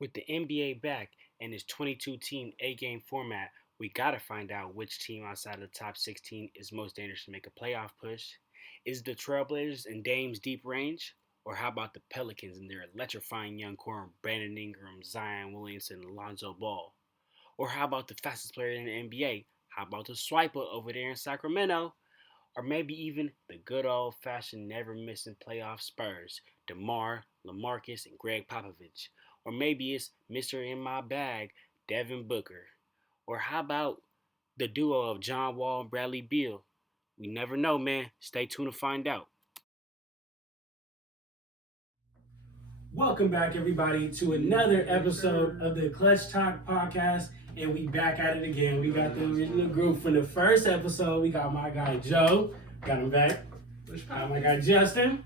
With the NBA back and its 22-team 8-game format, we gotta find out which team outside of the top 16 is most dangerous to make a playoff push. Is it the Trailblazers and Dame's deep range? Or how about the Pelicans and their electrifying young core of Brandon Ingram, Zion Williamson, and Alonzo Ball? Or how about the fastest player in the NBA? How about the swiper over there in Sacramento? Or maybe even the good old fashioned never missing playoff Spurs, DeMar, LaMarcus, and Greg Popovich. Or maybe it's Mr. In My Bag, Devin Booker. Or how about the duo of John Wall and Bradley Beal? We never know, man. Stay tuned to find out. Welcome back, everybody, to another episode of the Clutch Talk podcast, and we back at it again. We got the original group from the first episode. We got my guy Joe, got him back. Got my guy Justin,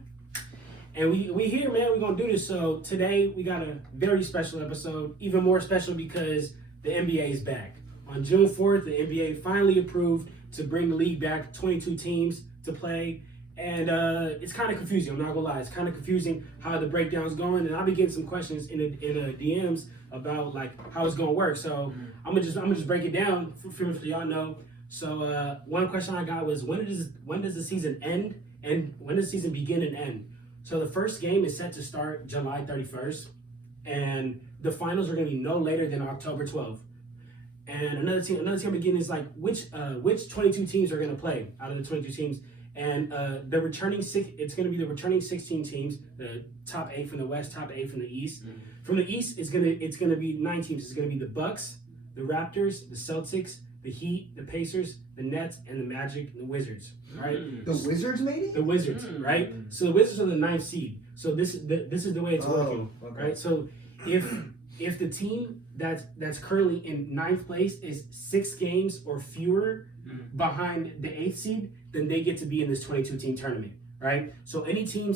and we here, man. We're gonna do this. So today we got a very special episode, even more special because the NBA is back. On June 4th, the NBA finally approved to bring the league back, 22 teams to play. And it's kind of confusing. I'm not gonna lie, it's kind of confusing how the breakdown's going. And I'll be getting some questions in the DMs about like how it's gonna work. So I'm gonna just break it down for y'all know. So one question I got was when does the season end and when does the season begin and end? So the first game is set to start July 31st, and the finals are gonna be no later than October 12th. And another team again is like which 22 teams are gonna play out of the 22 teams. And it's going to be the returning 16 teams, the top 8 from the West, top 8 from the East. Mm-hmm. From the East, it's going to be 9 teams. It's going to be the Bucks, the Raptors, the Celtics, the Heat, the Pacers, the Nets, and the Magic, and the Wizards. Right? The Wizards made it? The Wizards, right? So the Wizards are the 9th seed. So this is the way it's working, okay. Right? So if the team that's currently in 9th place is 6 games or fewer behind the 8th seed, then they get to be in this 22-team tournament, right? So any team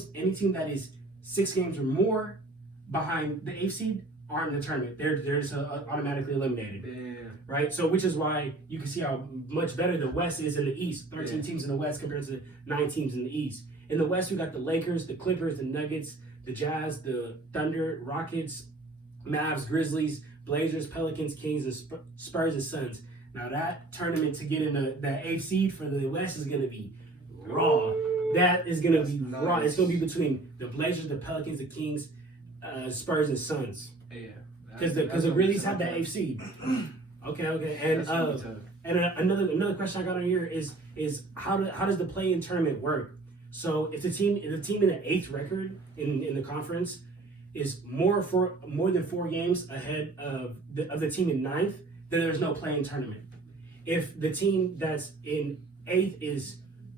that is 6 games or more behind the 8th seed aren't in the tournament. They're just automatically eliminated, right? So which is why you can see how much better the West is in the East. 13 teams in the West compared to 9 teams in the East. In the West, we got the Lakers, the Clippers, the Nuggets, the Jazz, the Thunder, Rockets, Mavs, Grizzlies, Blazers, Pelicans, Kings, and Spurs and Suns. Now that tournament to get in the 8th seed for the West is going to be raw. That is going to be raw. It's going to be between the Blazers, the Pelicans, the Kings, Spurs, and Suns. Yeah. Because the Grizzlies have the 8th seed. Okay. And another question I got on here is how does the play-in tournament work? So if the team in the 8th record in the conference is more than 4 games ahead of the team in 9th, then there's no play-in tournament. If the team that's in 8th is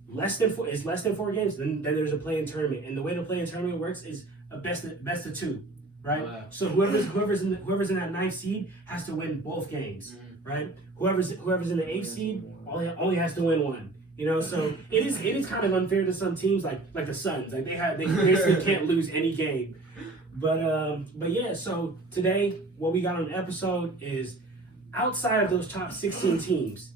less than 4 games, then there's a play-in tournament. And the way the play-in tournament works is a best of 2, right? Wow. So whoever's in that 9th seed has to win both games, right? Whoever's in the 8th seed only has to win 1. You know, so it is kind of unfair to some teams like the Suns. Like they basically can't lose any game. But yeah, so today what we got on the episode is outside of those top 16 teams,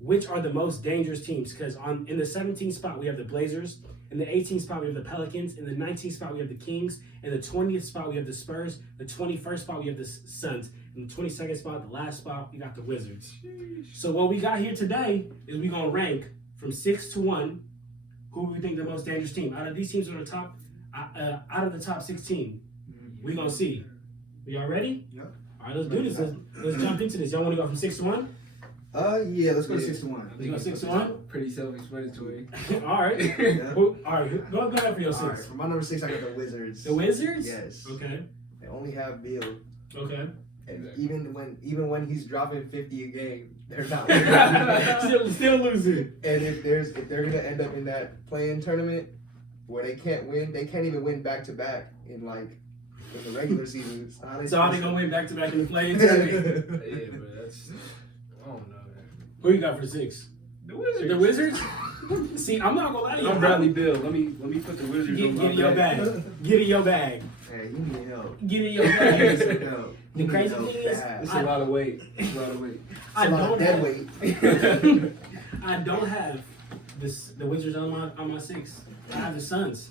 which are the most dangerous teams? Because in the 17th spot we have the Blazers, in the 18th spot we have the Pelicans, in the 19th spot we have the Kings, in the 20th spot we have the Spurs, the 21st spot we have the Suns, in the 22nd spot, the last spot, we got the Wizards. So what we got here today is we're gonna rank from 6 to 1 who we think the most dangerous team out of these teams are the top out of the top 16. We're gonna see. Are y'all ready? Yep. All right, let's do this. Let's jump into this. Y'all want to go from 6 to 1? Yeah, let's go 6 to 1. Let's go 6 to 1. Pretty self-explanatory. All right. Yeah. All right. Go ahead for your 6. Right, for my number 6, I got the Wizards. The Wizards? Yes. Okay. They only have Beal. Okay. And even when he's dropping 50 a game, they're not winning. still losing. And if they're gonna end up in that play-in tournament where they can't even win back to back in the regular season. So how they gonna win back to back in the play-in tournament? Yeah, but that's I don't know, man. Who you got for 6? The Wizards. The Wizards? See, I'm not gonna lie to you. I'm Bradley Bill. Let me put the Wizards Get on in your bag. Get in your bag. Hey, you need help. Get in your bag. Help. The crazy thing is, It's a lot of weight. I don't dead have weight. I don't have the Wizards on my 6. I have the Suns.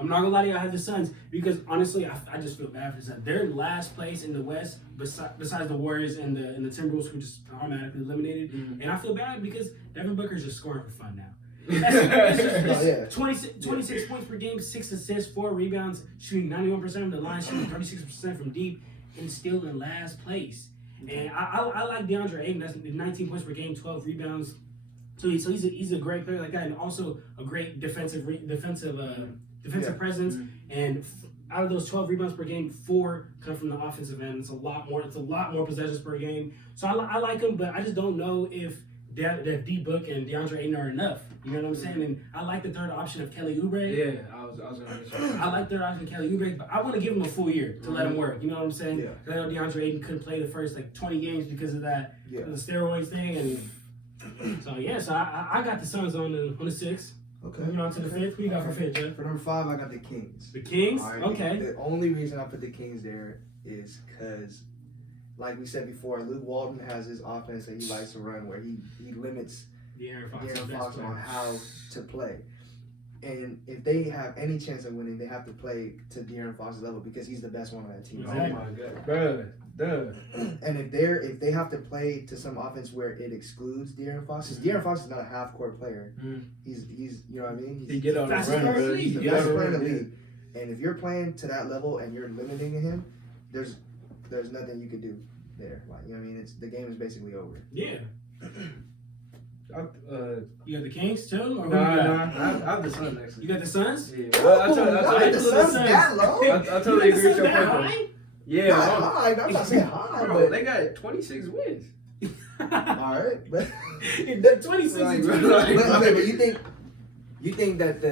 I'm not gonna lie to you. I have the Suns because honestly, I just feel bad for the Suns. They're last place in the West, besides the Warriors and the Timberwolves, who just automatically eliminated. Mm-hmm. And I feel bad because Devin Booker's just scoring for fun now. It's 26 points per game, 6 assists, 4 rebounds, shooting 91% from the line, shooting 36% from deep, and still in last place. And I like DeAndre Ayton. That's 19 points per game, 12 rebounds. So he's a great player like that, and also a great defensive presence. And out of those 12 rebounds per game, 4 come from the offensive end. It's a lot more possessions per game. So I like him, but I just don't know if that D Book and DeAndre Ayton are enough. You know what I'm saying? And I like the third option of Kelly Oubre. Yeah, I was gonna mention. I like third option of Kelly Oubre, but I want to give him a full year to let him work. You know what I'm saying? Yeah. I know DeAndre Ayton couldn't play the first 20 games because of that the steroids thing, and so I got the Suns on the 6th. Okay. Moving on to the 5th. Who you got for 5th, Jeff? For number 5, I got the Kings. The Kings? Right. Okay. The only reason I put the Kings there is because, like we said before, Luke Walton has his offense that he likes to run where he limits De'Aaron Fox on how to play. And if they have any chance of winning, they have to play to De'Aaron Fox's level because he's the best one on that team. Exactly. Oh my god, bro. And if they have to play to some offense where it excludes De'Aaron Fox, because De'Aaron Fox is not a half court player. He's you know what I mean? He get on the fastest run, player in the bro. league. He's the best player in the league. And if you're playing to that level and you're limiting him, there's nothing you could do there. Like, you know what I mean? The game is basically over. Yeah. You got the Kings too? Or who nah, you got? I have the Suns actually. You got the Suns? Yeah, Ooh, I the Suns that low? I totally You got agree the with Suns your that point. high? Yeah, Not high. I'm not saying high, bro, but they got 26 wins. all right. But The 26 Like, and bro, 29. like- but you think that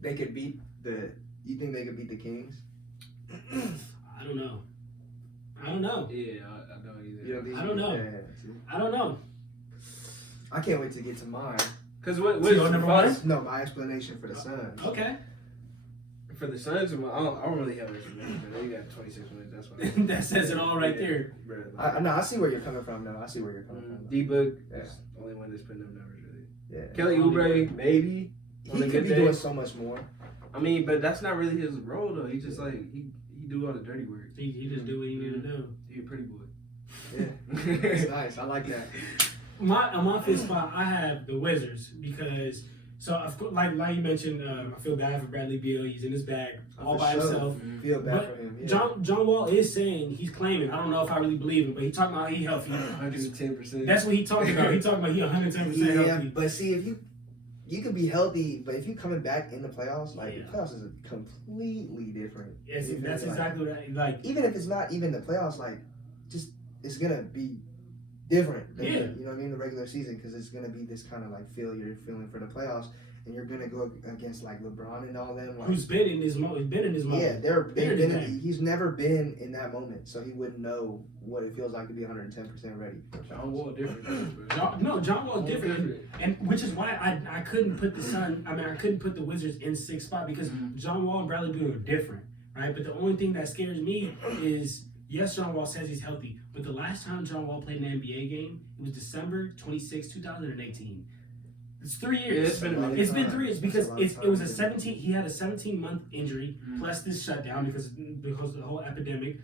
they could beat the the Kings? I don't know. Yeah, I don't either. I don't know. Yeah, I don't know. I can't wait to get to mine. Cause what So your number one? No, my explanation for the Suns. Okay. for the Suns, I don't really have an explanation. They got 26 wins. That's what. That says it all right there. Bro, I see where you're coming from. No, I see where you're coming from. D Book Yeah. is the only one that's putting them numbers really. Yeah. Kelly Oubre, maybe. He On a could good be day. doing so much more. I mean, but that's not really his role though. He just like he do all the dirty work. He just do what he need to do. He a pretty boy. Yeah, it's nice. I like that. On my 5th spot, I have the Wizards because, so of course, like you mentioned, I feel bad for Bradley Beal. He's in his bag all For by sure. himself. Feel bad But for him. Yeah. John Wall is saying, he's claiming, I don't know if I really believe him, but he talking about he healthy. 110%. That's what he talking about. He talking about he 110% Yeah, healthy. but see, if you can be healthy, but if you coming back in the playoffs, like Yeah. the playoffs is completely different. Yes, Even that's if, like, exactly what I like. even if it's not even the playoffs, like just it's gonna be different than Yeah. you know what I mean, the regular season, because it's gonna be this kind of like feel you're feeling for the playoffs, and you're gonna go against like LeBron and all them. Like, Who's been in his moment? Been in his moment. yeah, they've Been in been. his game. He's never been in that moment, so he wouldn't know what it feels like to be 110% ready. John Wall different. John Wall different, and which is why I couldn't put I couldn't put the Wizards in 6th spot because John Wall and Bradley Beal are different, right? But the only thing that scares me is, yes, John Wall says he's healthy, but the last time John Wall played an NBA game, it was December 26, 2018. It's 3 years. Yeah, it's been a minute. It's been 3 years because That's a long it was a time. 17. He had a 17-month injury plus this shutdown because of the whole epidemic.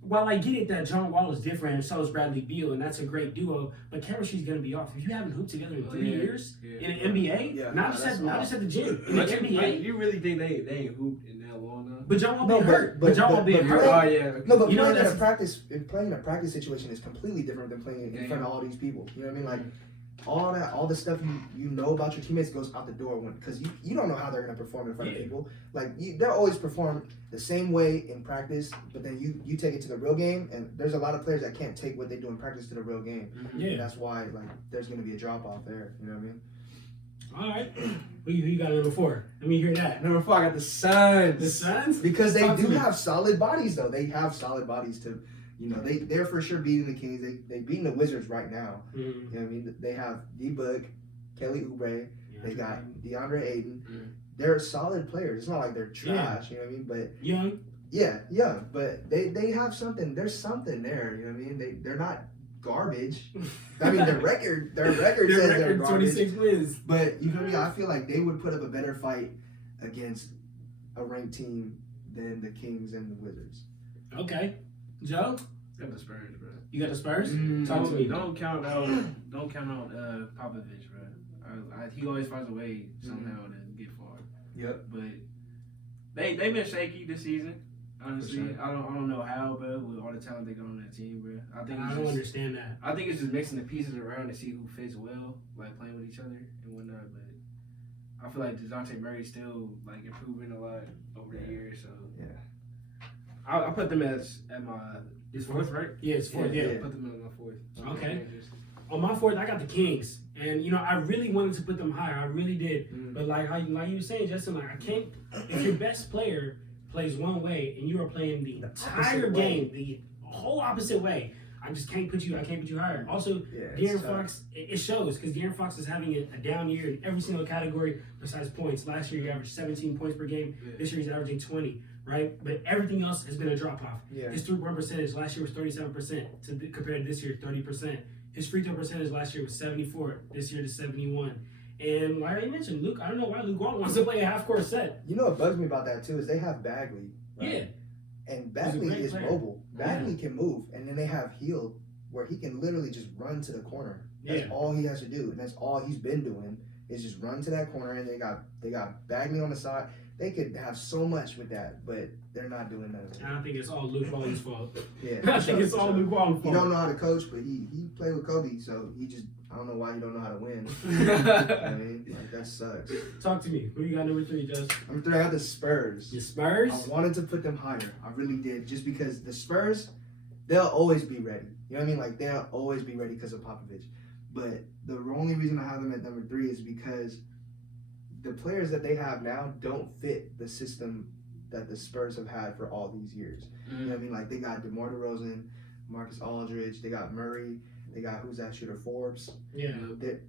While I get it that John Wall is different and so is Bradley Beal, and that's a great duo, but chemistry's going to be off. If you haven't hooped together in 3 years in an NBA, Yeah, not that's just at the gym, in the But NBA. you really think they ain't hooped in that long now? But John Wall No, being hurt. but- But John Wall being but- hurt. Oh yeah. No, but You know, playing in that's- a practice situation is completely different than playing in front of all these people. You know what I mean? Like Mm-hmm. all the stuff you know about your teammates goes out the door because you don't know how they're gonna perform in front Yeah. of people. Like they'll always perform the same way in practice, but then you take it to the real game, and there's a lot of players that can't take what they do in practice to the real game. Yeah. And that's why like there's gonna be a drop off there. You know what I mean? All right. Who you got number 4? Let me hear that. Number 4, I got the Suns. The Suns? Because they Talk to do me. have solid bodies, though. They have solid bodies to, they're for sure beating the Kings. They beating the Wizards right now. Mm-hmm. You know what I mean? They have D Book, Kelly Oubre. They got DeAndre Ayton. They're solid players. It's not like they're trash. You know what I mean? But Young. yeah. But they have something. There's something there. You know what I mean? They're not garbage. I mean, their record says they're garbage. 26 wins. But you know what I mean? I feel like they would put up a better fight against a ranked team than the Kings and the Wizards. Okay, Joe, Got the Spurs, bro. you got the Spurs. Mm. Talk to me. Don't count out Popovich, bro. He always finds a way somehow to get far. Yep. But they've been shaky this season. Honestly, sure. I don't know how, bro. With all the talent they got on that team, bro. I don't understand that. I think it's just mixing the pieces around to see who fits well, like playing with each other and whatnot. But I feel like DeJounte Murray's still like improving a lot over the years. So Yeah. I put them at my It's fourth, right? Yeah, it's fourth. Yeah. I put them at my fourth. Okay. On my fourth, I got the Kings, and I really wanted to put them higher. I really did, but like you were saying, Justin, like I can't. If your best player plays one way and you are playing the entire game the whole opposite way, I just can't put you. I can't put you higher. Also, De'Aaron Fox, it shows because De'Aaron Fox is having a down year in every single category besides points. Last year he averaged 17 points per game. This year he's averaging 20. Right, but everything else has been a drop off. Yeah. His 3-point percentage last year was 37% compared to this year 30%. His free throw percentage last year was 74. This year to 71. And like I mentioned, Luke, I don't know why Luke Walton wants to play a half court set. You know what bugs me about that too is they have Bagley. Right? Yeah. And Bagley is player. mobile. Bagley can move, and then they have Hield, where he can literally just run to the corner. That's all he has to do, and that's all he's been doing is just run to that corner. And they got Bagley on the side. They could have so much with that, but they're not doing that. And I think it's all Luke Walton's fault. Yeah, I think it's all Luke Walton's fault. He don't know how to coach, but he played with Kobe, so I don't know why he don't know how to win. I mean, like, that sucks. Talk to me. Who you got number 3, Justin? Number 3, I got the Spurs. The Spurs? I wanted to put them higher. I really did, just because the Spurs, they'll always be ready. You know what I mean? Like, they'll always be ready because of Popovich. But the only reason I have them at number 3 is because the players that they have now don't fit the system that the Spurs have had for all these years. You know what I mean? Like, they got DeMar DeRozan, Marcus Aldridge, they got Murray, they got, who's that shooter, Forbes. Yeah.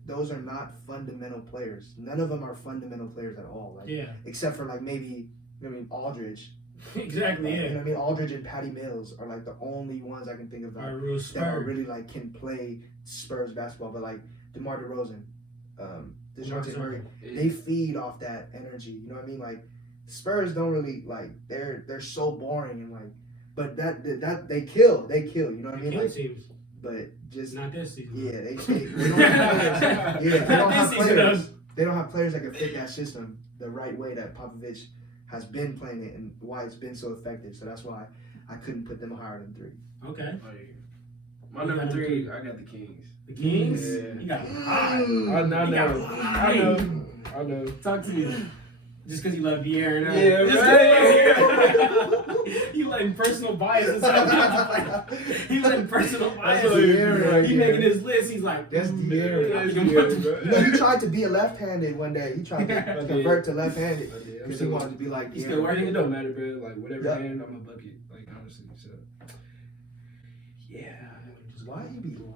Those are not fundamental players. None of them are fundamental players at all. Like, except for, like, maybe, Aldridge. Exactly, yeah. You know what I mean? Aldridge and Patty Mills are, like, the only ones I can think of that are really, like, can play Spurs basketball. But, like, DeMar DeRozan, DeJounte Murray, they feed off that energy. You know what I mean? Like, Spurs don't really, like, they're so boring and, like, but that they kill. You know what I mean? Like, teams. but just not this season. Yeah, they don't have players. Yeah, they don't have players. They don't have players that can fit that system the right way that Popovich has been playing it and why it's been so effective. So that's why I couldn't put them higher than 3. Okay. My number 3, I got the Kings. The Kings? Yeah. You got high. I know. Talk to me. Just because you love De'Aaron. Right. You letting personal bias. He letting personal bias. De'Aaron, He making his list. He's like, that's De'Aaron. He tried to be a left-handed one day. He tried to convert to left-handed because he wanted to be like De'Aaron. He's still working. It don't matter, bro. Like, whatever hand, I'm a bucket. Like, honestly. So, yeah. Why you be lying?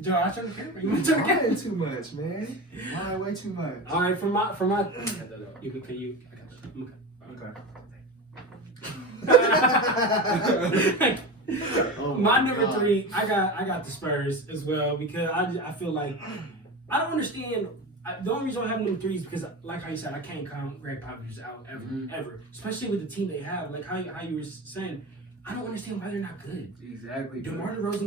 Joe, I turn the camera. You lying too much, man. Lying way too much. All right, for my. You can you? Okay. My number 3, I got the Spurs as well because I feel like I don't understand. The only reason I have number 3 is because, like how you said, I can't count Greg Popovich out ever, especially with the team they have. Like how you were saying. I don't understand why they're not good. Exactly. DeMar DeRozan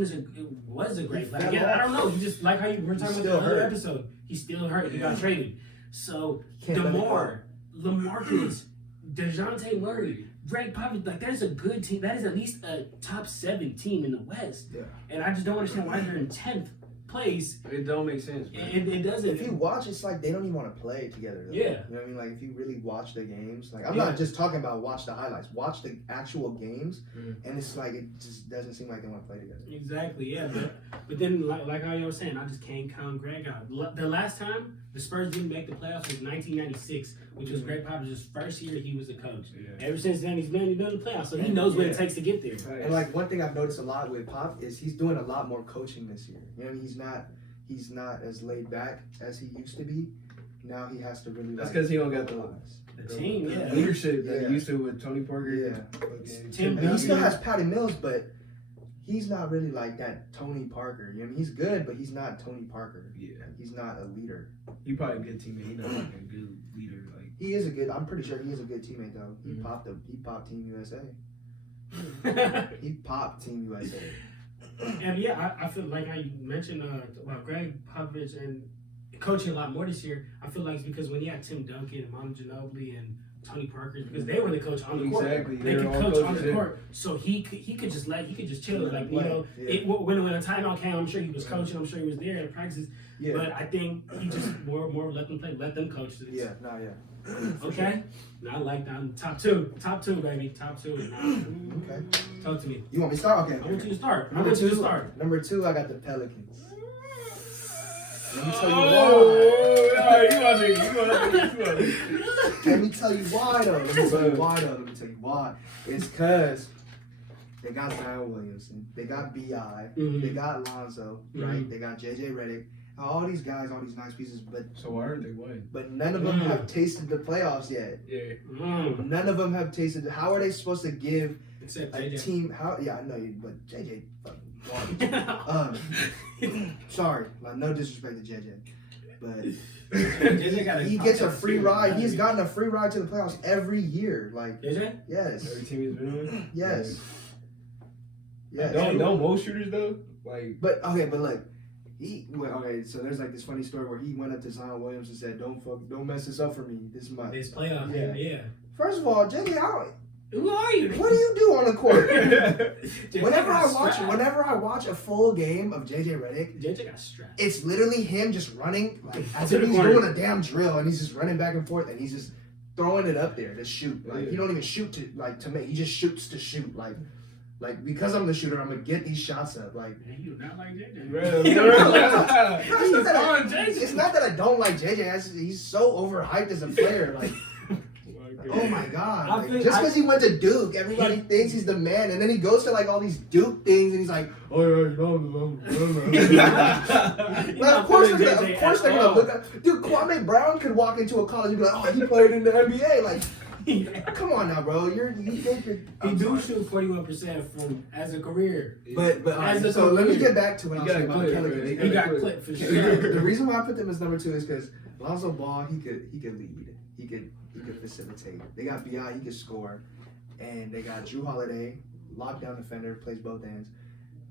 was a great player. Again, I don't know. You just like how you were talking about the other episode. He's still hurt. He got traded. So DeMar, LaMarcus, DeJounte Murray, Greg Popovich, like that is a good team. That is at least a top 7 team in the West. Yeah. And I just don't understand why they're in 10th place. It don't make sense, man. It doesn't. If you watch, it's like they don't even want to play together. Though. Yeah. You know what I mean? Like, if you really watch the games, like, I'm not just talking about watch the highlights. Watch the actual games, and it's like, it just doesn't seem like they want to play together. Exactly, yeah. But then, like I was saying, I just can't count Greg out. The last time the Spurs didn't make the playoffs was 1996, which was Greg Popovich's first year he was the coach. Yeah. Ever since then, he's been in the playoffs, so he knows what it takes to get there. And, like, one thing I've noticed a lot with Pop is he's doing a lot more coaching this year. You know what I mean? He's not as laid back as he used to be. Now he has to really. That's because he don't got the team, leadership that he used to with Tony Parker. And he still has Patty Mills, but he's not really like that Tony Parker. You know, I mean, he's good, but he's not Tony Parker. Yeah, he's not a leader. He probably a good teammate. He's not like a good leader. Like He is a good. I'm pretty sure he is a good teammate though. He popped Team USA. He popped Team USA. And yeah, I feel like I mentioned about Greg Popovich and coaching a lot more this year. I feel like it's because when you had Tim Duncan and Manu Ginobili and Tony Parker, because they were the coach on the court. Exactly. They could coach on the court, so he could just chill. Like you know, when a timeout came, I'm sure he was coaching. I'm sure he was there at practices. Yeah. But I think he just more let them play, let them coach this. Yeah. No. Yeah. Okay. Now I like that. Top two, baby, top two. Okay. Talk to me. You want me to start? Okay. I want you to start. Number two, I got the Pelicans. Let me tell you why. Let me tell you why though. It's because they got Zion Williamson, they got B.I., they got Lonzo, right? They got J.J. Redick. All these guys, all these nice pieces, but so why aren't they winning? But none of them have tasted the playoffs yet. Yeah. None of them have tasted. How are they supposed to give except a JJ. team? How? Yeah, I know you, but JJ fucking garbage. Sorry, like no disrespect to JJ, but he gets a free ride. He's gotten a free ride to the playoffs every year. Like JJ? Yes. Every team he's been with? Yes. Yes. No most shooters though. Like. But like. So there's like this funny story where he went up to Zion Williams and said, "Don't mess this up for me. This is my playoff." Yeah. First of all, JJ, who are you? What do you do on the court? whenever I watch a full game of JJ Redick, JJ got strapped. It's literally him just running like as if he's doing a damn drill, and he's just running back and forth, and he's just throwing it up there to shoot. Like he don't even shoot to make. He just shoots to shoot. Like because I'm the shooter, I'm gonna get these shots up. Like man, you not like JJ. It's not that I don't like JJ. He's so overhyped as a player. Like, oh my god! Like, just because he went to Duke, everybody thinks he's the man, and then he goes to like all these Duke things, and he's like, "Oh yeah, no." Like, of course they're gonna look at. Dude, Kwame Brown could walk into a college and be like, "Oh, he played in the NBA." Like. Come on now, bro. You think you're... He do shoot 41% from as a career. But so let me get back to what I was saying about Pelicans. He got clipped for sure. The reason why I put them as number two is because Lonzo Ball, he could lead. He could facilitate. They got B.I., he could score. And they got Drew Holiday, lockdown defender, plays both ends.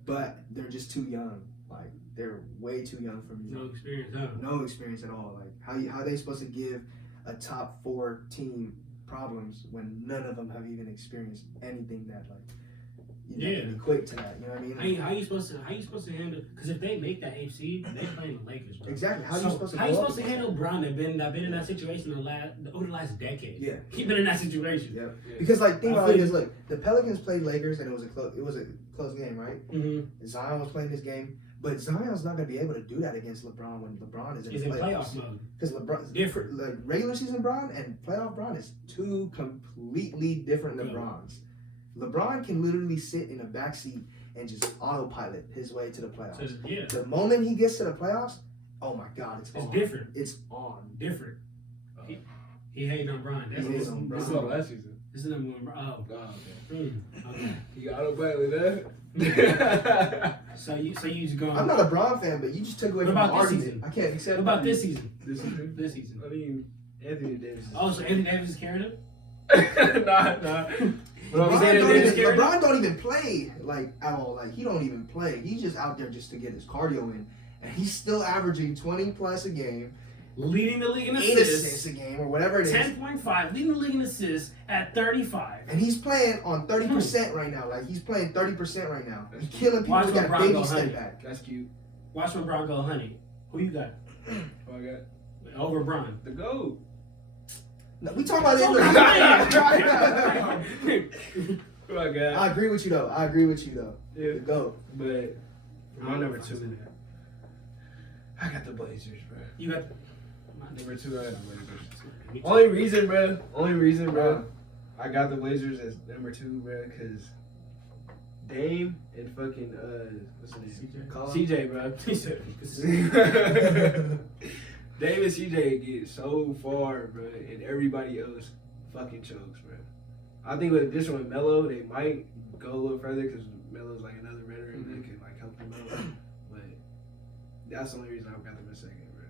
But they're just too young. Like, they're way too young for me. No experience, huh? No experience at all. Like, how are they supposed to give a top 4 team problems when none of them have even experienced anything that can equate to that? You know what I mean? How you supposed to handle? Because if they make that AFC, they playing the Lakers, bro. Exactly. How you supposed to handle Brown that been in that situation over the last decade? Yeah, he been in that situation. Yeah. Because think about it, look, the Pelicans played Lakers and it was a close game, right? Mm-hmm. Zion was playing this game. But Zion's not going to be able to do that against LeBron when LeBron is in playoff mode. Because LeBron's different. Like regular season LeBron and playoff LeBron is two completely different LeBrons. LeBron can literally sit in a backseat and just autopilot his way to the playoffs. So, the moment he gets to the playoffs, oh my God, it's on. Different. It's on. Different. He hating on Bron. This is on last season. This is number one. Oh, okay. Okay. You got autopilot that. So you just going. I'm not a Bron fan, but you just took away from the argument. Season? I can't accept. What about this season? This season. I mean, Anthony Davis. Oh, so Anthony Davis is carrying him? Nah. LeBron don't even play like at all. Like he don't even play. He's just out there just to get his cardio in, and he's still averaging 20 plus a game. Leading the league in 8 assists a game or whatever it is. 10.5, leading the league in assists at 35. And he's playing on 30% right now. Like he's playing 30% right now. He's killing people with that baby step back. That's cute. Watch when Bron go honey. Who you got? Who I got? Over Bron. The GOAT. No, we talking about it. Who I got? I agree with you though. Yeah. The GOAT. But my number 2, I got the Blazers, bro. You got number 2, I got the Blazers. Only reason, bro. I got the Blazers as number 2, bro, because Dame and fucking what's his name? CJ, bro. Dame and CJ get so far, bro, and everybody else fucking chokes, bro. I think with addition with Melo, they might go a little further because Melo's like another veteran that can like help them out. But that's the only reason I got them in second, bro.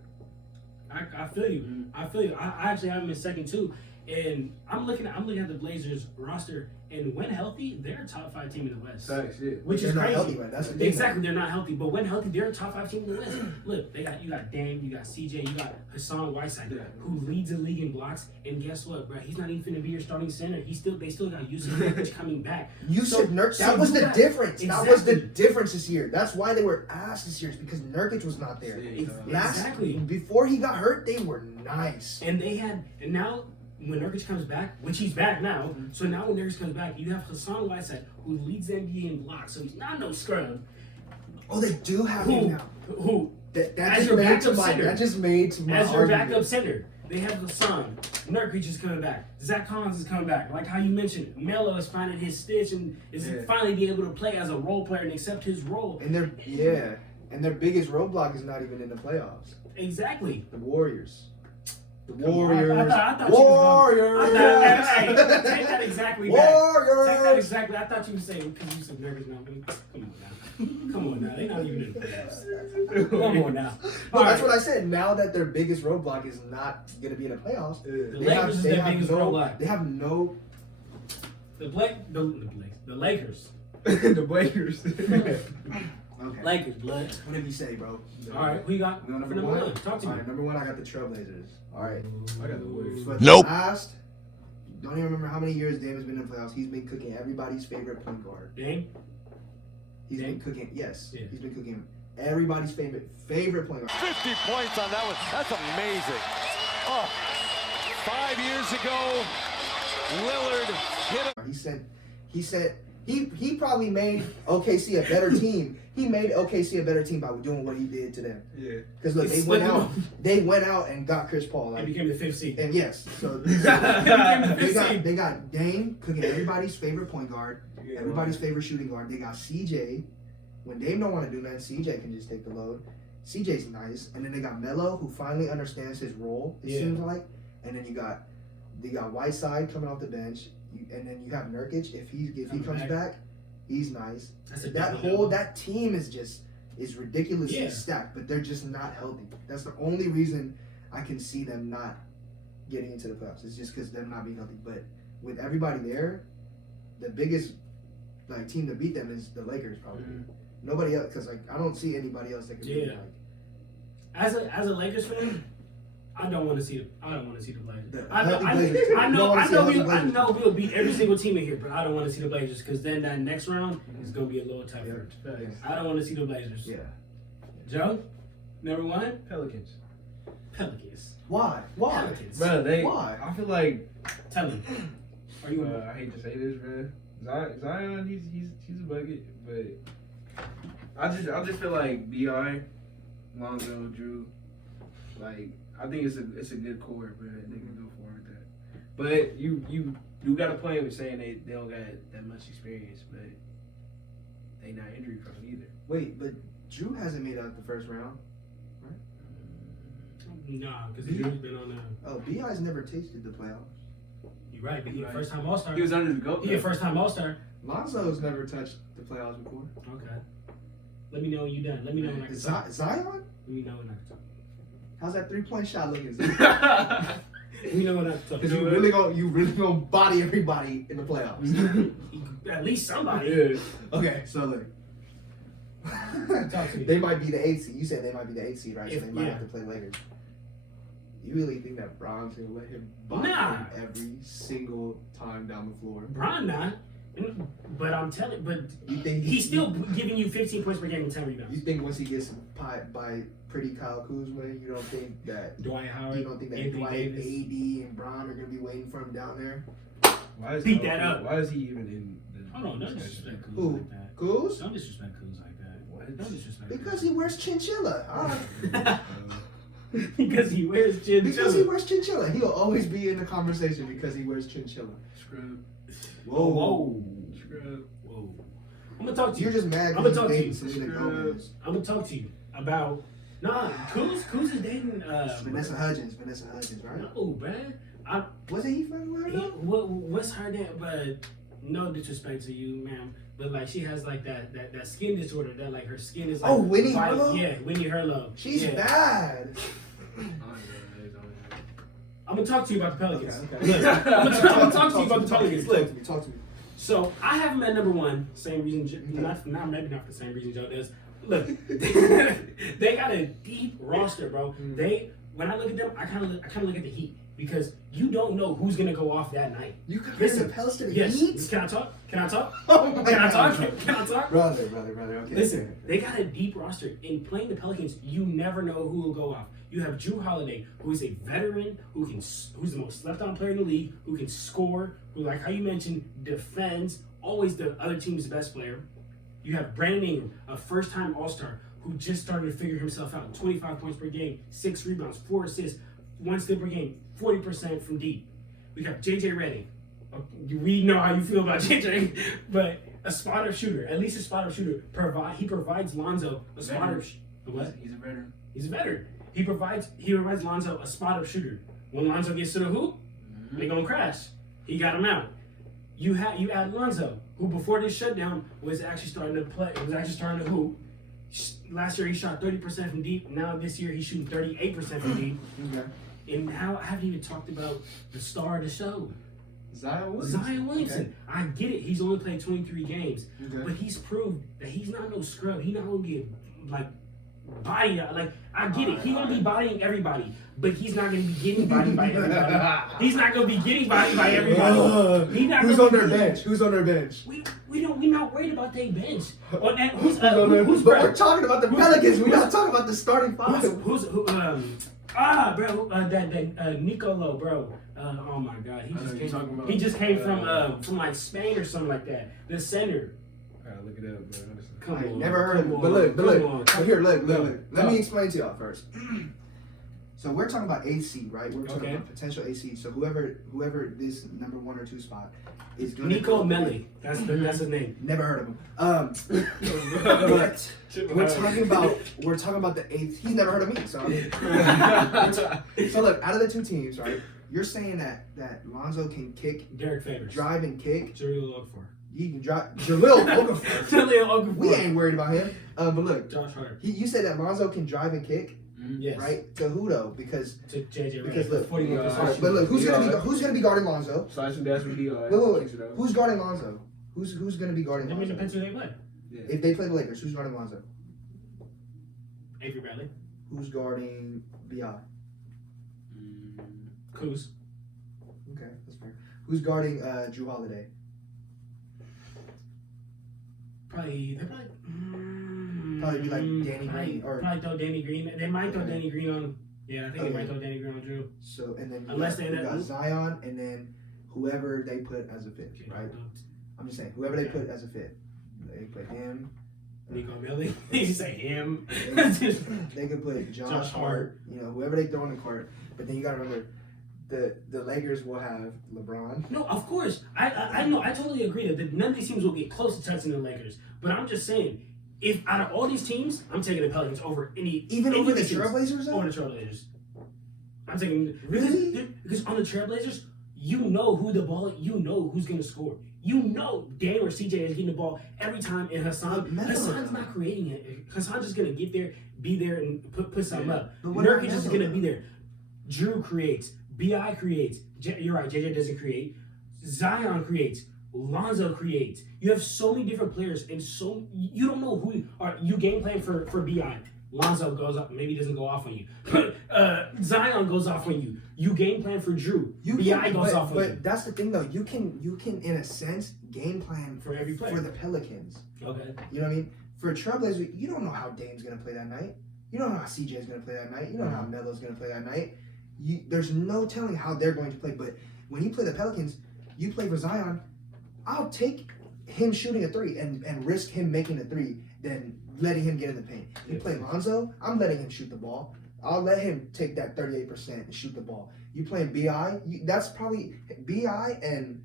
I feel you. I feel you. I actually have him in second too. And I'm looking at the Blazers roster, and when healthy, they're a top 5 team in the West. Facts, yeah. Which They're is not crazy. healthy, right? That's the thing. Exactly, they're not healthy. But when healthy, they're a top 5 team in the West. Look, you got Dame, you got CJ, you got Hassan Whiteside, who leads the league in blocks. And guess what, bro? He's not even finna be your starting center. They still got Yusuf Nurkic coming back. Yusuf Nurkic. That was the difference. That was the difference this year. That's why they were ass this year, is because Nurkic was not there. Before he got hurt, they were nice. And now when Nurkic comes back, which he's back now, so now when Nurkic comes back, you have Hassan Whiteside, who leads the NBA in blocks, so he's not no scrub. Oh, they do have him now. Who? That just made my as your argument. backup center. They have Hassan. Nurkic is coming back. Zach Collins is coming back. Like how you mentioned, Melo is finding his stitch and is finally being able to play as a role player and accept his role. And their biggest roadblock is not even in the playoffs. Exactly. The Warriors. Warriors. I thought Warriors. Hey, take that exactly back. Warriors. Take that exactly. I thought you were saying because you said Nurkic now. Come on now. They're not even in the playoffs. Come on now. No, that's what I said. Now that their biggest roadblock is not going to be in the playoffs, the Lakers is their biggest roadblock. They have no. The Lakers. The Blazers. Okay. Lakers, blood. Whatever you say, bro. All right, who you got? No, number one. Talk to me. All right, number one, I got the Trailblazers. All right. I got the Warriors. But Nope. Don't even remember how many years Dame has been in the playoffs. He's been cooking everybody's favorite point guard. Dame? He's been cooking, yes. Yeah. He's been cooking everybody's favorite point guard. 50 points on that one. That's amazing. Oh, 5 years ago, Lillard hit him. He said he probably made OKC a better team. He made OKC a better team by doing what he did to them. Yeah. Because look, they went out and got Chris Paul. Like, and became the 5th seed. And yes, so they got Dame cooking everybody's favorite point guard, everybody's favorite shooting guard. They got CJ. When Dame don't want to do nothing, CJ can just take the load. CJ's nice, and then they got Melo, who finally understands his role. It seems like, and then they got Whiteside coming off the bench, and then you have Nurkic. If he comes back, he's nice. That team is ridiculously stacked, but they're just not healthy. That's the only reason I can see them not getting into the playoffs. It's just because them not being healthy. But with everybody there, the biggest team to beat them is the Lakers probably. Nobody else, because I don't see anybody else that can do it. As a Lakers fan, I don't want to see the Blazers. I know we'll beat every single team in here, but I don't want to see the Blazers because then that next round is gonna be a little tougher. I don't want to see the Blazers. Yeah. Joe, number one, Pelicans. Why? Pelicans. Bro, Why? I feel like. Tell me. Are you? I hate to say this, man. Zion, he's a bucket, but I just feel like Bi, Lonzo, Drew, like I think it's a good core, but they can go forward with that. But you got to play with saying they don't got that much experience, but they not injury prone either. Wait, but Drew hasn't made out the first round, right? Nah, because Drew's been on the. Oh, Bi's never tasted the playoffs. You're right, but he a first time All-Star. He was under the GOAT. He a first time All-Star. Lonzo's never touched the playoffs before. Okay. Let me know when you're done. Let me know when I can talk. Zion? Let me know when I can talk. How's that 3-point shot looking? Let me know when I can talk. Because you really gonna body everybody in the playoffs. At least somebody. Yeah. Okay, so look. They might be the 8th seed. You said they might be the 8th seed, right? So they might have to play Lakers. You really think that Bron's gonna let him body him every single time down the floor? Bron not. But I'm telling, you think he's still giving you 15 points per game and 10 rebounds. You think once he gets piped by pretty Kyle Kuzma, you don't think that Dwight Howard, you don't think that Anthony Dwight, Davis, AD, and Bron are gonna be waiting for him down there? Beat that up. Why is he even in the Hold on, don't disrespect Kuz Who? like that. Kuz? Don't disrespect Kuz like that. What? Don't disrespect Because he wears chinchilla. Because he wears chinchilla. Because he wears chinchilla. He'll always be in the conversation because he wears chinchilla. Scrub. Whoa. Scrub. Whoa. I'm gonna talk to you. You're just mad I'm because gonna he's talk to dating you. Selena Gomez. I'm gonna talk to you about Kuz is dating Vanessa Hudgens, right? No, man. Wasn't he fucking with her? What's her name? But no disrespect to you, ma'am. But like she has like that skin disorder that like her skin is like Winnie white. Harlow? Yeah, Winnie Harlow. She's yeah. bad. I'm gonna talk to you about the Pelicans. Okay. Look, I'm gonna talk to you about the Pelicans. Look, Talk to me. so I have them at number one. Same reason, not maybe not for the same reason Joe does. Look, they got a deep roster, bro. When I look at them, I kind of look at the Heat because you don't know who's gonna go off that night. You compare the Pelicans to the Yes. Heat? Can I talk? Can I talk? Oh my Can I God. talk? Can I talk? Brother. Okay. Listen, they got a deep roster. In playing the Pelicans, you never know who will go off. You have Drew Holiday, who is a veteran, who's the most slept-on player in the league, who can score, who, like how you mentioned, defends, always the other team's best player. You have Brandon Ingram, a first-time All-Star, who just started to figure himself out. 25 points per game, 6 rebounds, 4 assists, 1 steal per game, 40% from deep. We got J.J. Redick. We know how you feel about J.J., but a spot-up shooter, at least a spot-up shooter. He provides Lonzo a spot-up shooter. What? He's a veteran. He's a veteran. He provides Lonzo a spot-up shooter. When Lonzo gets to the hoop, they gonna crash. He got him out. You add Lonzo, who before this shutdown was actually starting to play. Was actually starting to hoop. Last year he shot 30% from deep. Now this year he's shooting 38% from deep. Okay. And now I haven't even talked about the star of the show, Zion Williamson. Okay. I get it. He's only played 23 games, Okay. but he's proved that he's not no scrub. He's not gonna get like body. Like I get it. He's gonna be bodying everybody, but he's not gonna be getting bodied by everybody. He's not gonna be getting bodied by everybody. He's not Who's gonna on their be- bench? Who's on their bench? We're not worried about their bench. Or that, who's But we're bro? talking about the Pelicans. We're not talking about the starting five. That Nicolo, bro. Oh my God, he just came from like Spain or something like that. The center. Gotta look it up, bro. Come I on, never heard of come him. on, But look. come on. But here, look. Let Go. me explain to y'all first. So we're talking about AC, right? We're talking Okay. about potential AC. So whoever this number 1 or 2 spot is going Nico Melli. That's his name. Never heard of him. But we're talking about the 8th. He's never heard of me. So I mean, so look, out of the 2 teams, right? You're saying that Lonzo can kick, Derek Favors. drive and kick. Jaleel Okafor. He can drive. Jaleel Okafor. Jaleel Okafor. We ain't worried about him. But look, Josh Hart. you said that Lonzo can drive and kick, Yes. right? To who though? Because To JJ Because Redick. look, 41%. all right, but look, who's gonna be guarding Lonzo? Slice and dash with D.R. Wait. Who's guarding Lonzo? Who's gonna be guarding I mean, Lonzo? depends who they play. If they play the Lakers, who's guarding Lonzo? Avery Bradley. Who's guarding Bi? Kuz. Okay, that's fair. Who's guarding Drew Holiday? Probably Probably be like Danny Green or probably throw Danny Green. They might throw Danny Green on. Yeah, I think they might throw Danny Green on Drew. so, and then Unless you they got Zion, and then whoever they put as a fifth, right? I'm just saying, whoever they put as a fifth, they put him. Nico Melli. You say him. They could put Josh Hart, whoever they throw on the court. But then you gotta remember, the Lakers will have LeBron. No, of course. I know. I totally agree that none of these teams will get close to touching the Lakers. But I'm just saying, if out of all these teams, I'm taking the Pelicans over any. Even any over of the these teams. Trailblazers, though? Over the Trailblazers. I'm taking Really? because on the Trailblazers, you know who's gonna score. You know Dame or CJ is getting the ball every time, and Hassan's not creating it. Hassan's just gonna get there, be there, and put something up. Nurkic is gonna be there. Drew creates. Bi creates. You're right. JJ doesn't create. Zion creates. Lonzo creates. You have so many different players, and so you don't know who you game plan for Bi. Lonzo goes up, maybe doesn't go off on you. Zion goes off on you. You game plan for Drew. Bi goes off on you. But that's the thing, though. You can, in a sense, game plan For every player. for the Pelicans. Okay. You know what I mean? For Trailblazers, you don't know how Dame's gonna play that night. You don't know how CJ's gonna play that night. You don't know how Melo's gonna play that night. There's no telling how they're going to play. But when you play the Pelicans, you play for Zion. I'll take him shooting a 3 and risk him making a 3 than letting him get in the paint. You play Lonzo, I'm letting him shoot the ball. I'll let him take that 38% and shoot the ball. You playing Bi, that's probably Bi and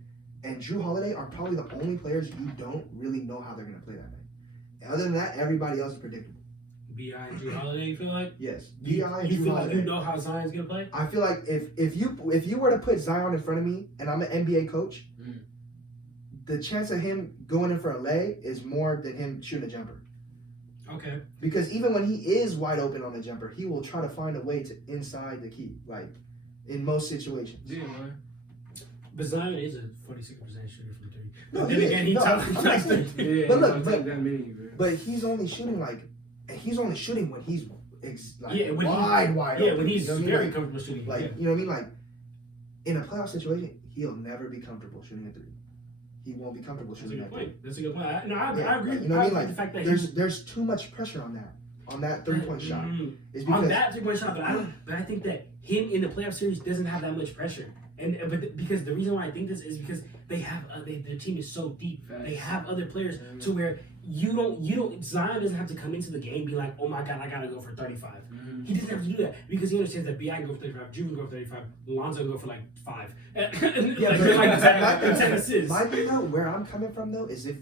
Drew Holiday are probably the only players you don't really know how they're gonna play that night. Other than that, everybody else is predictable. Bi and Drew Holiday, you feel like? Yes, You Bi and feel Drew like Holiday. you know how Zion's gonna play? I feel like if you were to put Zion in front of me and I'm an NBA coach, the chance of him going in for a lay is more than him shooting a jumper. Okay. Because even when he is wide open on the jumper, he will try to find a way to inside the key, like in most situations. Yeah, man. But Zion is a 46% shooter from three. No, But then again, he top I'm not saying- yeah, but look, he's but- top that many, bro. But he's only shooting when he's when wide Yeah, open. when he's You know what I mean? very Like, comfortable shooting. like Yeah. you know what I mean? Like in a playoff situation, he'll never be comfortable shooting a three. He won't be comfortable That's a shooting good that three. point. That's a good point. I agree. You know what I mean? Like the fact that there's too much pressure on that 3-point shot. It's on because that 3-point shot, but I think that him in the playoff series doesn't have that much pressure. Because the reason why I think this is because they have their team is so deep. Facts. They have other players to where you don't Zion doesn't have to come into the game and be like, oh my god, I gotta go for 35. Mm-hmm. He doesn't have to do that because he understands that B.I. can go for 35, Drew can go for 35, Lonzo can go for like 5. Yeah, like 10 assists. my thing though, where I'm coming from though, is if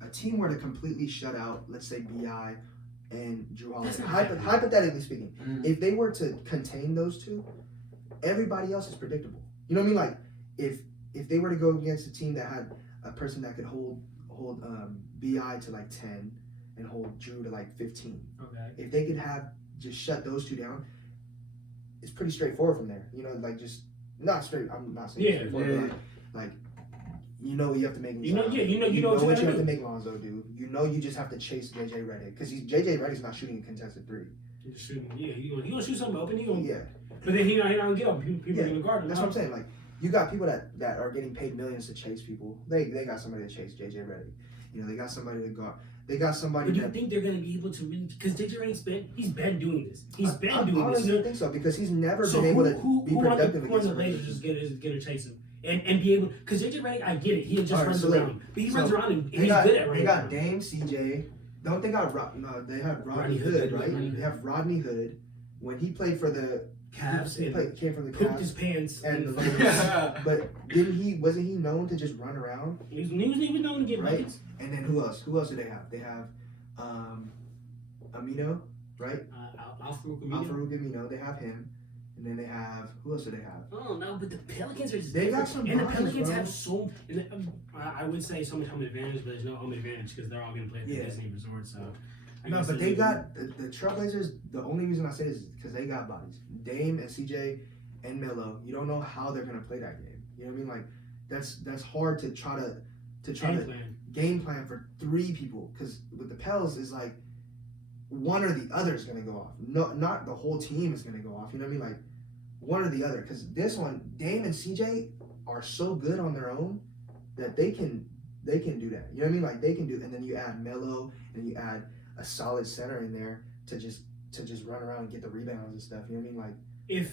a team were to completely shut out, let's say B.I. and Drew Holiday, hypothetically speaking, if they were to contain those two, everybody else is predictable. You know what I mean? Like if they were to go against a team that had a person that could hold B.I. to like 10 and hold Drew to like 15. Okay. If they could just shut those two down, it's pretty straightforward from there. You know, like just not straight. I'm not saying straightforward, but like you know what you have to make. You know what you you have to make Lonzo do. You know you just have to chase JJ Redick because JJ Redick's not shooting a contested three. He's shooting. Yeah, he gonna shoot something open. Yeah. But then he not gonna get up. People are gonna guard him. That's what I'm saying. Like you got people that are getting paid millions to chase people. They got somebody to chase JJ Redick. You know they got somebody to guard. They got somebody. But do you think they're gonna be able to really? Because JJ Redick's he's been doing this. He's been doing this. I honestly think so because he's never been able to be productive. Who on the Blazers is gonna chase him and be able? Because JJ Redick, I get it. He just runs around, but he runs around and he's good at running. They got Dame, CJ. Don't they got they have Rodney Hood, right? They have Rodney Hood. When he played for the Cavs, came from the pooped Cavs his pants, and but wasn't he known to just run around? He was known to get right. buckets. And then who else? Who else do they have? They have Amino, right? Al-Farouq Amino. They have him. And then they have who else do they have? Oh no, but the Pelicans are just they different. got some and the bodies, Pelicans bro. have so. I would say so much home advantage, but there's no home advantage because they're all going to play at the Disney Resort. So. No, but they got the Trailblazers. The only reason I say this is because they got bodies. Dame and CJ and Melo. You don't know how they're gonna play that game. You know what I mean? Like that's hard to try to game plan for three people. Because with the Pels is like one or the other is gonna go off. No, not the whole team is gonna go off. You know what I mean? Like one or the other. Because this one, Dame and CJ are so good on their own that they can do that. You know what I mean? Like they can do. And then you add Melo and you add a solid center in there to just run around and get the rebounds and stuff. You know what I mean? Like,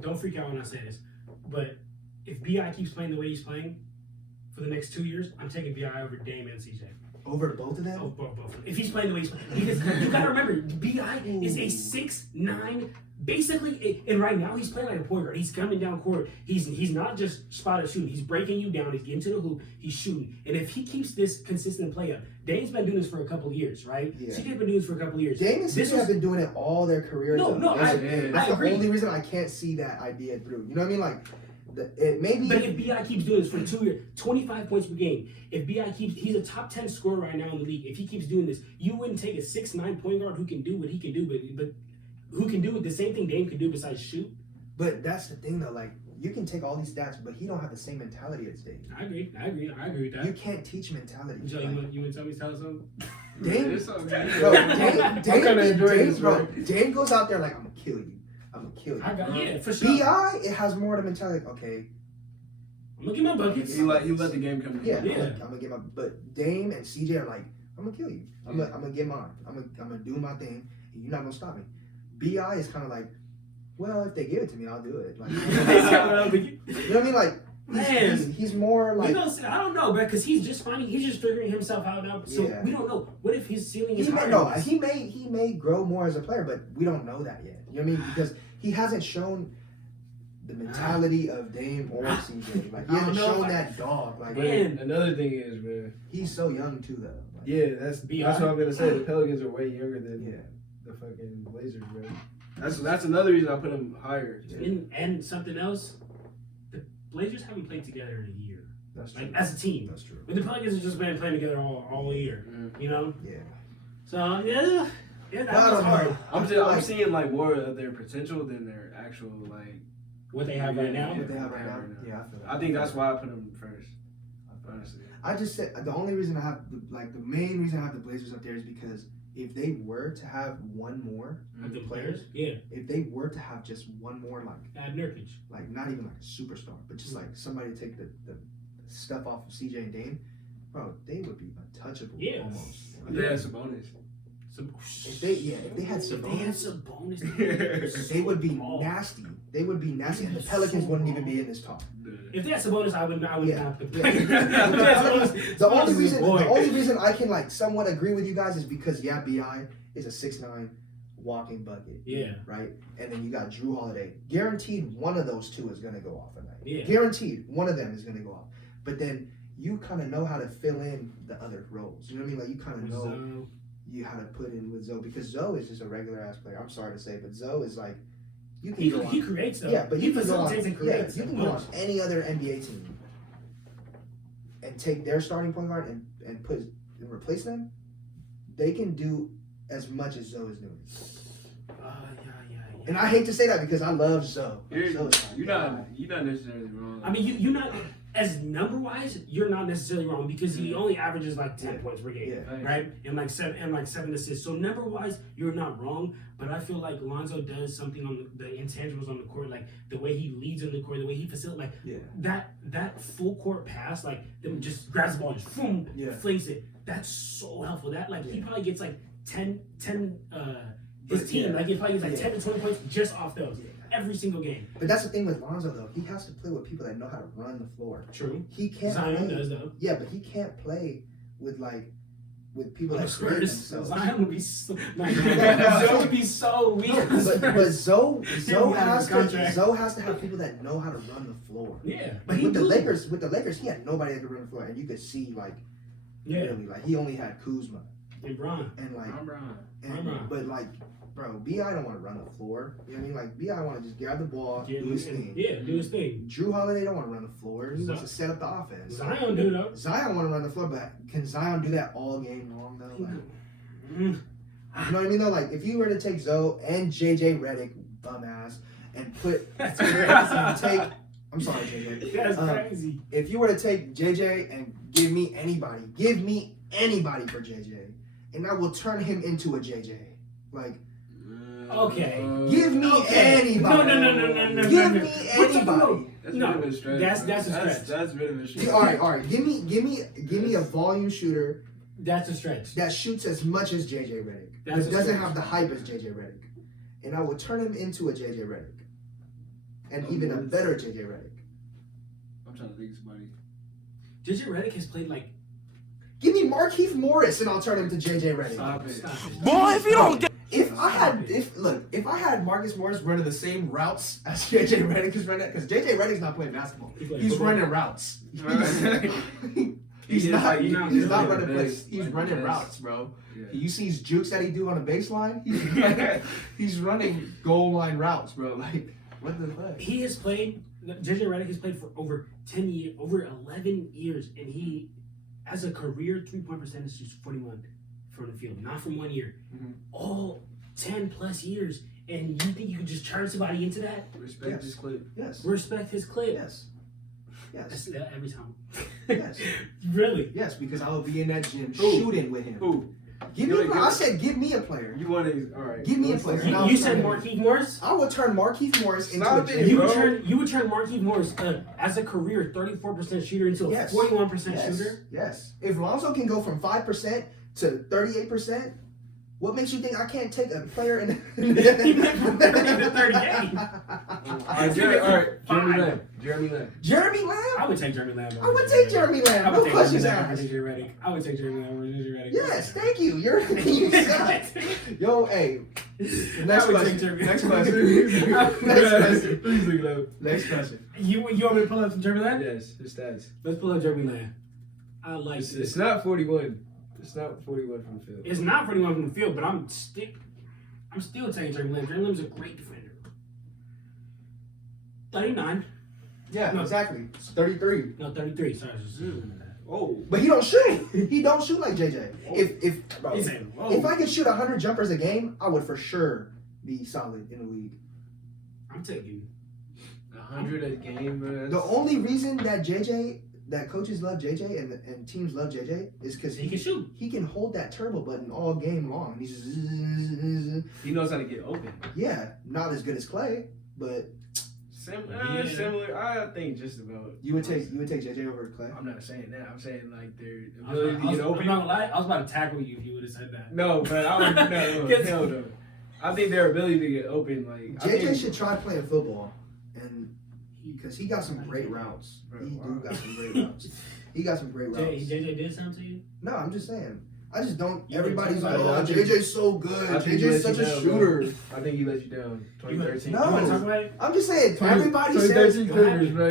don't freak out when I say this, but if B.I. keeps playing the way he's playing for the next 2 years, I'm taking B.I. over Dame and CJ. Over both of them? Oh, both. If he's playing the way he's playing, because you gotta remember, B.I. is a 6'9". Basically, and right now he's playing like a point guard. He's coming down court. He's not just spotted shooting. He's breaking you down. He's getting to the hoop. He's shooting. And if he keeps this consistent play up, Dame's been doing this for a couple of years, right? Yeah. CJ's been doing this for a couple of years. Dame and CJ have been doing it all their career. I that's agree. The only reason I can't see that idea through. You know what I mean? Like, it maybe. But if B.I. keeps doing this for 2 years, 25 points per game. If B.I. he's a top 10 scorer right now in the league. If he keeps doing this, you wouldn't take a 6'9" point guard who can do what he can do, but who can do the same thing Dame can do besides shoot. But that's the thing though, like you can take all these stats, but he don't have the same mentality as Dame. I agree with that. You can't teach mentality. Joe, you want to tell me something? Dame, Dame goes out there like I'm gonna kill you. Yeah, for sure. B.I. it has more of the mentality. Like, okay, I'm gonna get my buckets. You let the game come in. Yeah. I'm gonna get my. But Dame and CJ are like, I'm gonna kill you. I'm gonna get mine. I'm gonna do my thing. And you're not gonna stop me. B.I. is kind of like, well, if they give it to me, I'll do it. Like, you know what I mean? Like, he's more like. I don't know, bro, because he's just figuring himself out now. So we don't know. What if his ceiling is higher? No, he may grow more as a player, but we don't know that yet. You know what I mean? Because he hasn't shown the mentality of Dame or CJ. Like he hasn't shown that dog. Like another thing is, man, he's so young too, though. Like, yeah, that's what I'm gonna say. The Pelicans are way younger than the fucking Blazers, man. That's another reason I put them higher. And something else, the Blazers haven't played together in a year. That's true. Like as a team. That's true. But the Pelicans have just been playing together all year. You know. Yeah. So yeah, that was hard. I'm seeing like more of their potential than their actual like What they have right now. What they have right now. Yeah, I feel that. I think that's why I put them first. Honestly, I just said the only reason I have the main reason I have the Blazers up there is because if they were to have one more Of the players, yeah. if they were to have just one more Add Nurkic. like not even like a superstar, but just like somebody to take the stuff off of CJ and Dame, bro, they would be untouchable. Yeah. Almost. they had Sabonis. If they had Sabonis, they would be nasty. They would be nasty, and the Pelicans wouldn't even be in this talk. If they had Sabonis, I would not. Yeah. The The only reason I can like somewhat agree with you guys is because Bi is a 6'9" walking bucket. Yeah. Right? And then you got Drew Holiday. Guaranteed one of those two is gonna go off a night. Yeah. Guaranteed one of them is gonna go off. But then you kinda know how to fill in the other roles. You know what I mean? Like you kinda know you how to put in with Zoe, because Zoe is just a regular ass player. I'm sorry to say, but Zoe is like you can he creates them. Yeah, but he you can go on, facilitates and creates. you can go on any other NBA team and take their starting point guard and replace them. They can do as much as Zoe is doing. Yeah. And I hate to say that because I love Zoe. You're not necessarily wrong. I mean, you're not as number wise. You're not necessarily wrong because he only averages like 10 points per game, right? And like seven assists. So number wise, you're not wrong. But I feel like Lonzo does something on the intangibles on the court, like the way he leads on the court, the way he facilitates, like that full court pass, like them just grabs the ball, and just boom, flings it. That's so helpful. That like he probably gets like 10 his team like he probably gets like 10 to 20 points just off those every single game. But that's the thing with Lonzo though. He has to play with people that know how to run the floor. True. He can't. Zion does though. Yeah, but he can't play with people that create themselves. Zion would be so, Zoe would be so weak. But Zoe has to have people that know how to run the floor. Yeah, but with the Lakers, he had nobody that could run the floor, and you could see really, like he only had Kuzma and Bron, but like, bro, Bi don't want to run the floor. You know what I mean? Like Bi want to just grab the ball, do his thing. Yeah, do his thing. Drew Holiday don't want to run the floor. He wants to set up the offense. Zion do though. Zion want to run the floor, but can Zion do that all game long though? Like, you know what I mean though? Like if you were to take Zoe and JJ Redick, bum ass, and put I'm sorry, JJ. That's crazy. If you were to take JJ and give me anybody for JJ, and I will turn him into a JJ. Like, okay. Give me anybody. No. Give me anybody. That's a stretch. That's a bit of a stretch. All right. Give me a volume shooter. That's a stretch. That shoots as much as JJ Redick, but doesn't have the hype as JJ Redick, and I will turn him into a JJ Redick, and even a better JJ Redick. I'm trying to think of somebody. JJ Redick has played like. Give me Markieff Morris, and I'll turn him to JJ Redick. Stop it. Boy, if you don't get. If I had Marcus Morris running the same routes as JJ Redick is running, because JJ Redick's not playing basketball, he's running routes. He's not running plays. He's running routes, bro. Yeah. You see his jukes that he do on the baseline? He's running goal line routes, bro. Like, what the fuck? He has played. JJ Redick has played for over 10 years, over 11 years, and he, as a career 3-point percentage, is 41 from the field, not from 1 year. Mm-hmm. All 10 plus years, and you think you could just turn somebody into that? Respect his clip. Yes. Respect his clip. Yes. That's every time. Yes. Really? Yes, because I will be in that gym shooting with him. Who? Give me a player. I said give me a player. You want to? All right. Give me a player. You said Markieff Morris? I would turn Markieff Morris into a You would turn Markieff Morris as a career 34% shooter into a 41% shooter? Yes. If Lonzo can go from 5% to 38%, what makes you think I can't take a player in He went from 30 to 38. Jeremy Lamb. Jeremy Lamb? I would take Jeremy Lamb. I would take Jeremy Lamb. No questions asked. I would take Jeremy Lamb over JJ Redick. Yes, thank you. You suck. Yo, hey. Next question. Next question. Next question. You want me to pull up Jeremy Lamb? Yes, his stats. Let's pull up Jeremy Lamb. I like it. It's not 41. It's not 41 from the field. It's not 41 from the field, but I'm still taking Jeremy Lamb. Jeremy Lamb's a great defender. 39. Yeah, no, exactly. It's 33. No, 33. Sorry. Oh, but he don't shoot. He don't shoot like JJ. bro. If I could shoot 100 jumpers a game, I would for sure be solid in the league. I'm taking 100 a game, bro. The only reason that coaches love JJ and teams love JJ is because he can shoot. He can hold that turbo button all game long. He's just, He knows how to get open. yeah, not as good as Clay, but Similar. I think just about. you would take JJ over Clay. I'm not saying that. I'm saying like their I was, ability to get I'm open. not gonna lie. I was about to tackle you if you would have said that. No, but I would no, hell no. I think their ability to get open, like JJ should try playing football, and because he got some great routes. Bro, He wow. got some great routes. He got some great routes. JJ did something to you? No, I'm just saying. I just don't. You Everybody's think like, so? oh, JJ's so good. I think he JJ's let such you a down, shooter. bro. I think he let you down. 2013. No. You want to talk about it? I'm just saying. Everybody says. 2013 Clippers, bro.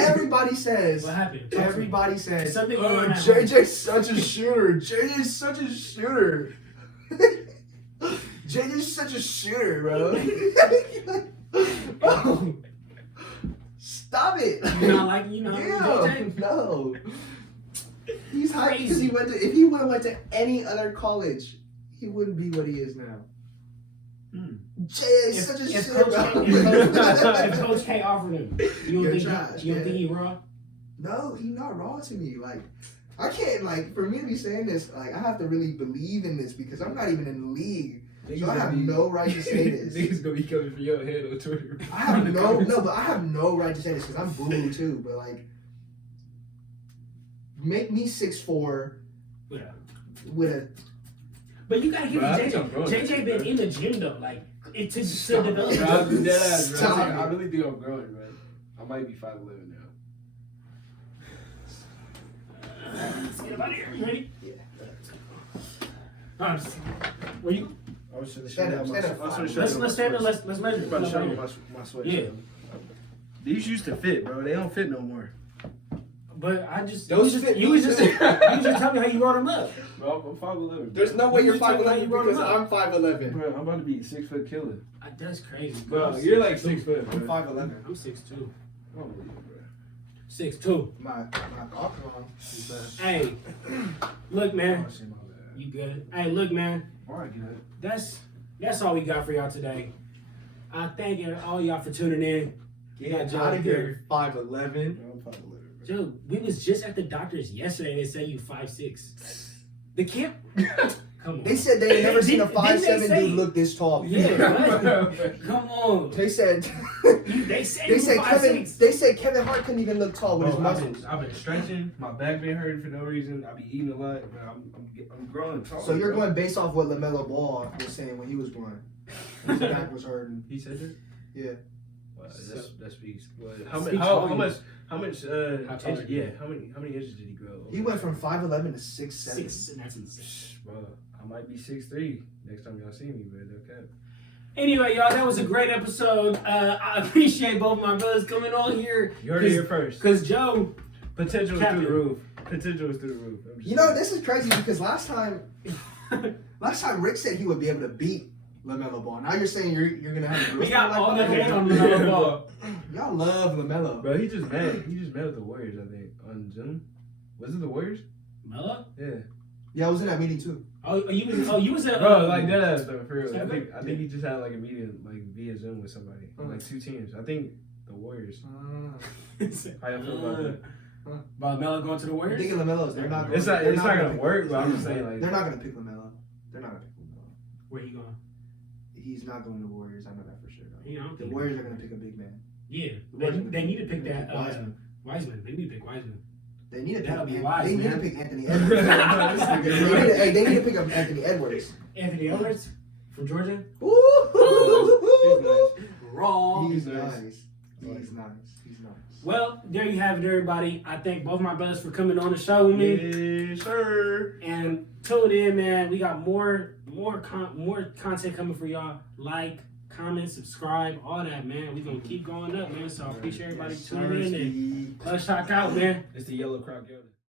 Everybody says. What happened? Everybody says. Something Oh, going on. JJ's such a shooter. JJ's such a shooter. JJ's such a shooter, bro. Oh, stop it. You not liking you know Yeah, JJ? no. He's hyped because he went to. If he would have went to any other college, he wouldn't be what he is now. Jay is such a If shit, Coach bro. if Coach K offered him, you You're don't think trash, you don't yeah. think he raw? No, he's not raw to me. Like, I can't, like, for me to be saying this, like, I have to really believe in this because I'm not even in the league. So I have no right to say this. Niggas gonna be coming for your head on Twitter. I have but I have no right to say this because I'm boo too. But like, make me 6'4" with a. But you gotta give Bro, I it think I'm growing. JJ been in the gym though, like it to develop. Bro, I'm dead ass, bro. Stop I it. really think I'm growing, bro. I might be 5'11" now. Let's get him out of here. You ready? Yeah. Were you? I was finna Stand show up, you my stand up. I was finna show Let's you stand my up. sweats. Let's measure. I'm about to show you Let's my sweats. Yeah. bro. These used to fit, bro. They don't fit no more. But I just Those you was fit just, you me was just too. you just tell me how you wrote them up. Bro, I'm 5'11". There's no way you're You told me 5'11" you wrote because him up. I'm 5'11". Bro, I'm about to be a 6 foot killer. That's crazy, Bro, you're like 6 foot. I'm Bro. 5'11". I'm 6'2". I don't believe it, bro. 6'2". My golf club. Hey, look, man, Oh, shit, my bad. you good? Hey, look, man, All right, good. that's all we got for y'all today. I thank all y'all for tuning in. Get Joe out of here. here, 5'11". I'm 5'11", bro. Joe, we was just at the doctor's yesterday. They said you 5'6". The camp. Come on. They said they ain't never seen a Didn't they 5'7" say- dude look this tall. Yeah, what? Come on. They said. They said They you said 5'6". They said Kevin Hart couldn't even look tall with his Bro, muscles. I've been stretching. My back been hurting for no reason. I be eating a lot. Bro, I'm growing tall. So you're bro. going based off what LaMelo Ball was saying when he was born. His back was hurting. He said that. Yeah. Wow, So- that speaks. What, Speaks how much? volumes. How much? How tall inches, are you? yeah. How many inches did he grow? He went from 5'11" to 6'7". 6, and that's insane. Bro, I might be 6'3" next time y'all see me, but okay. Anyway, y'all, that was a great episode. I appreciate both my brothers coming on here. You heard it here first. Because Joe, Potential is Captain. through the roof. Potential is through the roof. I'm just You know, saying. this is crazy because last time Rick said he would be able to beat LaMelo Ball. Now you're saying you're gonna have a we got all the game. game on LaMelo Ball. Y'all love LaMelo. Bro, he just met with the Warriors, I think, on Zoom. Was it the Warriors? Melo? Yeah. Yeah, I was in that meeting too. You was at Bro, like dead ass though, for real. Yeah, I think he just had like a meeting like via Zoom with somebody. Like 2 teams. I think the Warriors. How y'all feel about that? About Melo going to the I'm Warriors? thinking LaMelo's. They're not. It's they're not gonna pick- work, but I'm just saying like They're not gonna pick LaMelo. They're not gonna pick LaMelo. Where he going? He's not going to the Warriors. I know that for sure. Though. Yeah, I don't The think Warriors are gonna pick a big man. Yeah, The Warriors they need to pick they're that gonna pick Wiseman. They need to pick Wiseman. They need to pick. That'll be They wise, need to man. pick Anthony Edwards. They need to pick up Anthony Edwards. Anthony Edwards from Georgia. Ooh. Wrong. He's nice. nice. He's nice. He's nice. Well, there you have it, everybody. I thank both my brothers for coming on the show with me. yes, sir. And tune in, man. We got more content coming for y'all. Like, comment, subscribe, all that, man. We gonna keep going up, man. So I appreciate everybody tuning in and let's shout out, man. It's the Yellow Croc Yoda.